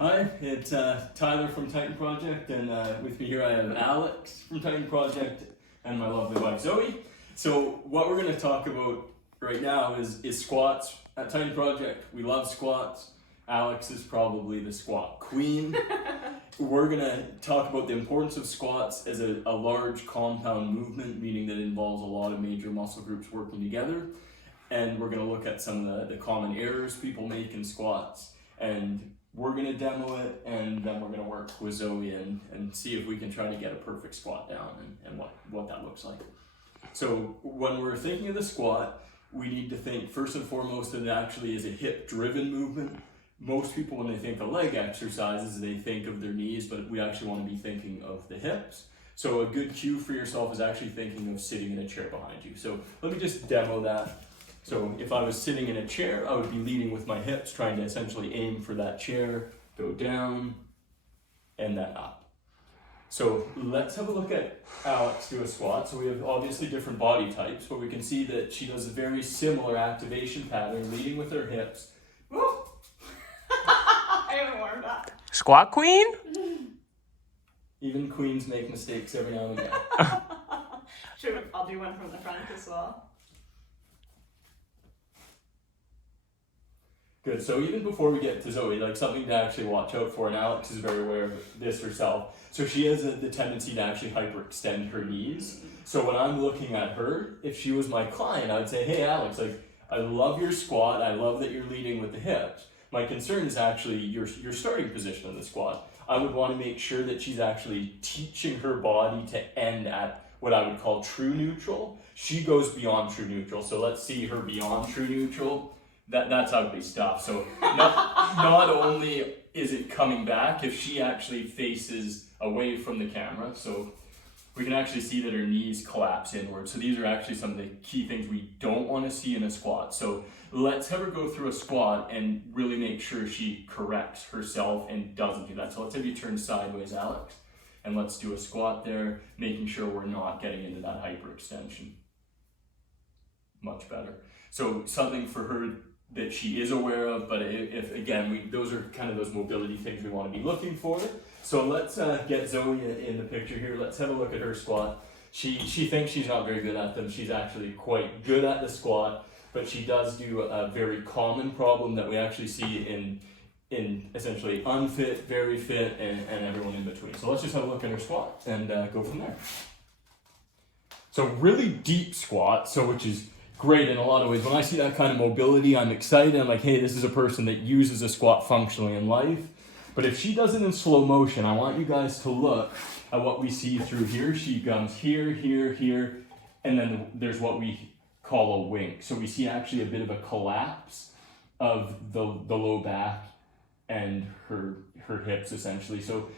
Hi, it's Tyler from Titan Project, and with me here I have Alex from Titan Project and my lovely wife Zoe. So what we're going to talk about right now is squats. At Titan Project, we love squats. Alex is probably the squat queen. We're going to talk about the importance of squats as a large compound movement, meaning that it involves a lot of major muscle groups working together. And we're going to look at some of the common errors people make in squats. And we're going to demo it, and then we're going to work with Zoe and see if we can try to get a perfect squat down and what that looks like. So when we're thinking of the squat, we need to think first and foremost that it actually is a hip-driven movement. Most people, when they think of leg exercises, they think of their knees, but we actually want to be thinking of the hips. So a good cue for yourself is actually thinking of sitting in a chair behind you. So let me just demo that. So if I was sitting in a chair, I would be leading with my hips, trying to essentially aim for that chair, go down, and then up. So let's have a look at Alex do a squat. So we have obviously different body types, but we can see that she does a very similar activation pattern, leading with her hips. Woo! I haven't warmed up. Squat queen? Even queens make mistakes every now and again. I'll do one from the front as well. Good, so even before we get to Zoe, like something to actually watch out for, and Alex is very aware of this herself. So she has the tendency to actually hyperextend her knees. So when I'm looking at her, if she was my client, I would say, hey Alex, like I love your squat, I love that you're leading with the hips. My concern is actually your starting position in the squat. I would want to make sure that she's actually teaching her body to end at what I would call true neutral. She goes beyond true neutral, so let's see her beyond true neutral. That's ugly stuff. So not only is it coming back, if she actually faces away from the camera, so we can actually see that her knees collapse inward. So these are actually some of the key things we don't want to see in a squat. So let's have her go through a squat and really make sure she corrects herself and doesn't do that. So let's have you turn sideways, Alex, and let's do a squat there, making sure we're not getting into that hyperextension. Much better. So something for her that she is aware of, but if again, those are kind of those mobility things we want to be looking for. So let's get Zoe in the picture here. Let's have a look at her squat. She thinks she's not very good at them. She's actually quite good at the squat, but she does do a very common problem that we actually see in essentially unfit, very fit, and everyone in between. So let's just have a look at her squat and go from there. So really deep squat, which is great in a lot of ways. When I see that kind of mobility, I'm excited. I'm like, hey, this is a person that uses a squat functionally in life. But if she does it in slow motion, I want you guys to look at what we see through here. She comes here, here, here, and then there's what we call a wink. So we see actually a bit of a collapse of the low back and her hips essentially. So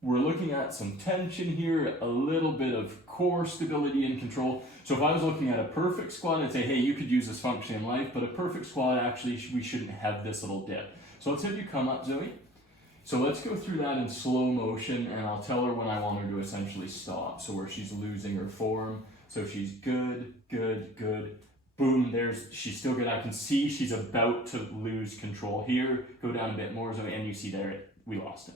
we're looking at some tension here, a little bit of core stability and control. So if I was looking at a perfect squat, I'd say, hey, you could use this function in life, but a perfect squat, actually, we shouldn't have this little dip. So let's have you come up, Zoe. So let's go through that in slow motion, and I'll tell her when I want her to essentially stop. So where she's losing her form. So she's good, good, good. Boom, she's still good. I can see she's about to lose control here. Go down a bit more, Zoe, and you see there, we lost it.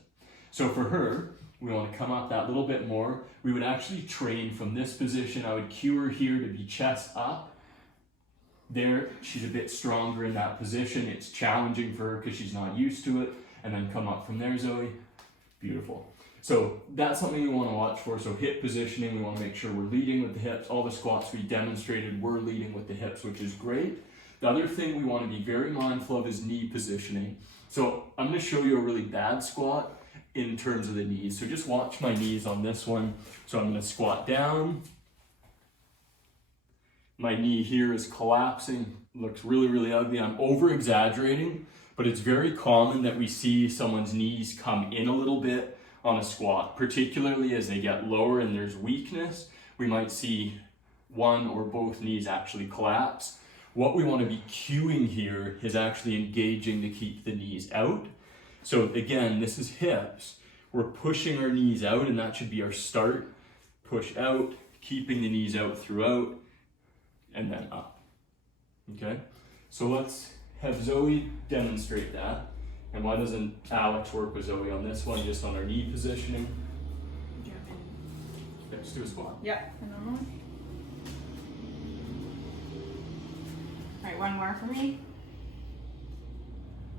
So for her, we want to come up that little bit more. We would actually train from this position. I would cue her here to be chest up. There, she's a bit stronger in that position. It's challenging for her because she's not used to it. And then come up from there, Zoe. Beautiful. So that's something we want to watch for. So hip positioning, we want to make sure we're leading with the hips. All the squats we demonstrated, we're leading with the hips, which is great. The other thing we want to be very mindful of is knee positioning. So I'm going to show you a really bad squat in terms of the knees. So just watch my knees on this one. So I'm going to squat down. My knee here is collapsing. Looks really, really ugly. I'm over exaggerating, but it's very common that we see someone's knees come in a little bit on a squat, particularly as they get lower and there's weakness. We might see one or both knees actually collapse. What we want to be cueing here is actually engaging to keep the knees out. So again, this is hips. We're pushing our knees out, and that should be our start. Push out, keeping the knees out throughout, and then up. Okay? So let's have Zoe demonstrate that. And why doesn't Alex work with Zoe on this one, just on our knee positioning? Yeah, just do a squat. Yep. Alright, one more for me.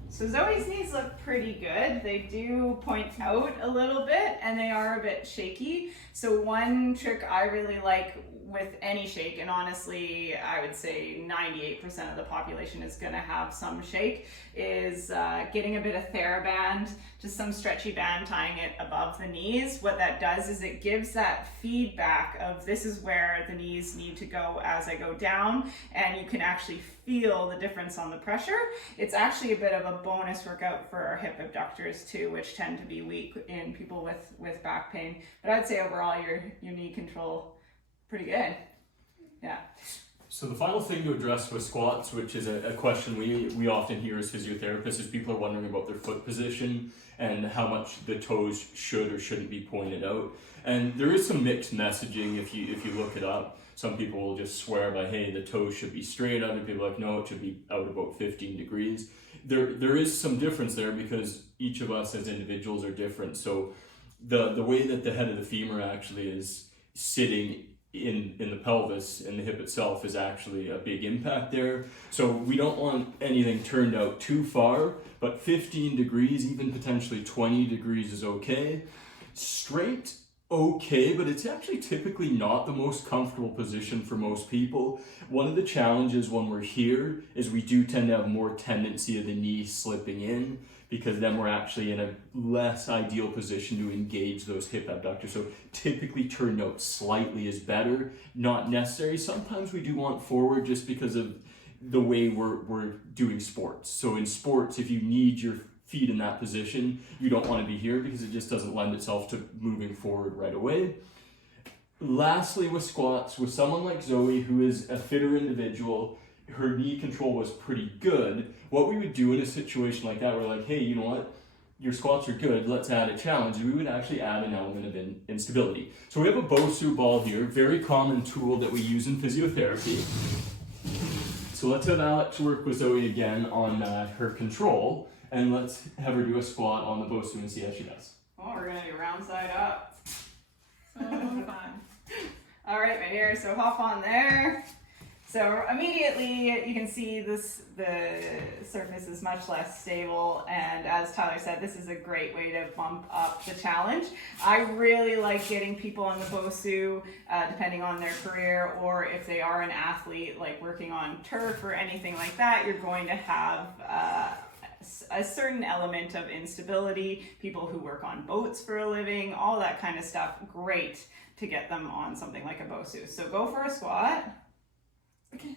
So Zoe's knees look pretty good. They do point out a little bit and they are a bit shaky. So one trick I really like with any shake, and honestly I would say 98% of the population is going to have some shake, is getting a bit of TheraBand, just some stretchy band, tying it above the knees. What that does is it gives that feedback of this is where the knees need to go as I go down, and you can actually feel the difference on the pressure. It's actually a bit of a bonus workout for our hip abductors too, which tend to be weak in people with back pain. But I'd say overall your knee control pretty good. Yeah. So the final thing to address with squats, which is a question we often hear as physiotherapists, is people are wondering about their foot position and how much the toes should or shouldn't be pointed out. And there is some mixed messaging if you look it up. Some people will just swear by, hey, the toes should be straight. Other people are like, no, it should be out about 15 degrees. There is some difference there because each of us as individuals are different. So the way that the head of the femur actually is sitting in the pelvis and the hip itself is actually a big impact there. So we don't want anything turned out too far, but 15 degrees, even potentially 20 degrees is okay. Straight, okay, but it's actually typically not the most comfortable position for most people. One of the challenges when we're here is we do tend to have more tendency of the knee slipping in, because then we're actually in a less ideal position to engage those hip abductors. So typically turned out slightly is better, not necessary. Sometimes we do want forward just because of the way we're doing sports. So in sports, if you need your feet in that position, you don't want to be here because it just doesn't lend itself to moving forward right away. Lastly, with squats, with someone like Zoe, who is a fitter individual, her knee control was pretty good. What we would do in a situation like that, we're like, hey, you know what? Your squats are good, let's add a challenge. We would actually add an element of instability. So we have a Bosu ball here, very common tool that we use in physiotherapy. So let's have Alex work with Zoe again on her control, and let's have her do a squat on the Bosu and see how she does. Oh, we're gonna do round side up. So fun. All right, right here, so hop on there. So immediately you can see the surface is much less stable, and as Tyler said, this is a great way to bump up the challenge. I really like getting people on the Bosu, depending on their career, or if they are an athlete, like working on turf or anything like that, you're going to have a certain element of instability. People who work on boats for a living, all that kind of stuff, great to get them on something like a Bosu. So go for a squat. Okay.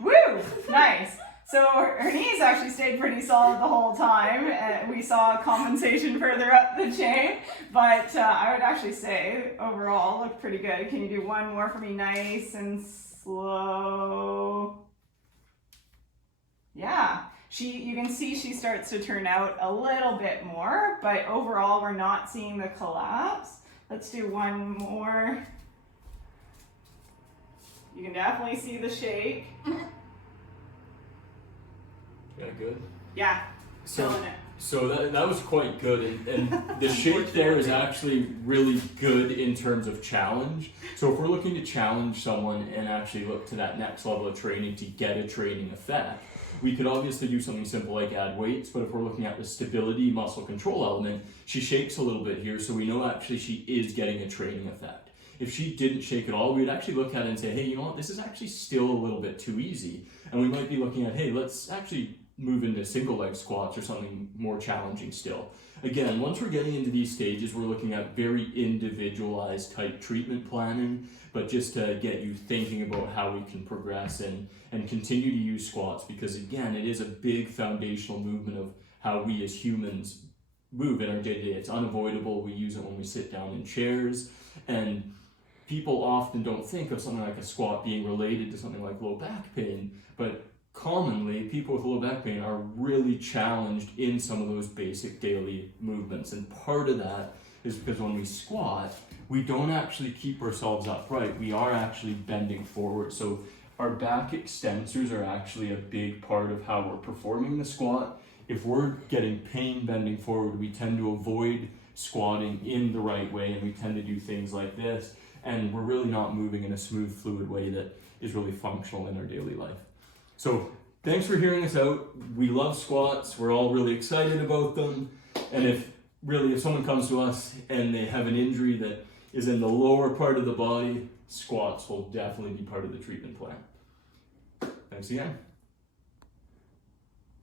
Woo! Nice. So her knees actually stayed pretty solid the whole time. We saw compensation further up the chain, but I would actually say overall looked pretty good. Can you do one more for me, nice and slow? Yeah. You can see she starts to turn out a little bit more, but overall we're not seeing the collapse. Let's do one more. You can definitely see the shake. Yeah, good. Yeah, killing it. So that was quite good, and the shape there is actually really good in terms of challenge. So if we're looking to challenge someone and actually look to that next level of training to get a training effect, we could obviously do something simple like add weights, but if we're looking at the stability muscle control element, she shakes a little bit here, so we know actually she is getting a training effect. If she didn't shake at all, we would actually look at it and say, hey, you know what, this is actually still a little bit too easy. And we might be looking at, hey, let's actually move into single leg squats or something more challenging still. Again, once we're getting into these stages, we're looking at very individualized type treatment planning, but just to get you thinking about how we can progress and continue to use squats, because again, it is a big foundational movement of how we as humans move in our day-to-day. It's unavoidable. We use it when we sit down in chairs, and people often don't think of something like a squat being related to something like low back pain, but commonly people with low back pain are really challenged in some of those basic daily movements. And part of that is because when we squat, we don't actually keep ourselves upright. We are actually bending forward. So our back extensors are actually a big part of how we're performing the squat. If we're getting pain bending forward, we tend to avoid squatting in the right way, and we tend to do things like this, and we're really not moving in a smooth, fluid way that is really functional in our daily life. So thanks for hearing us out. We love squats. We're all really excited about them. And if someone comes to us and they have an injury that is in the lower part of the body, squats will definitely be part of the treatment plan. Thanks again.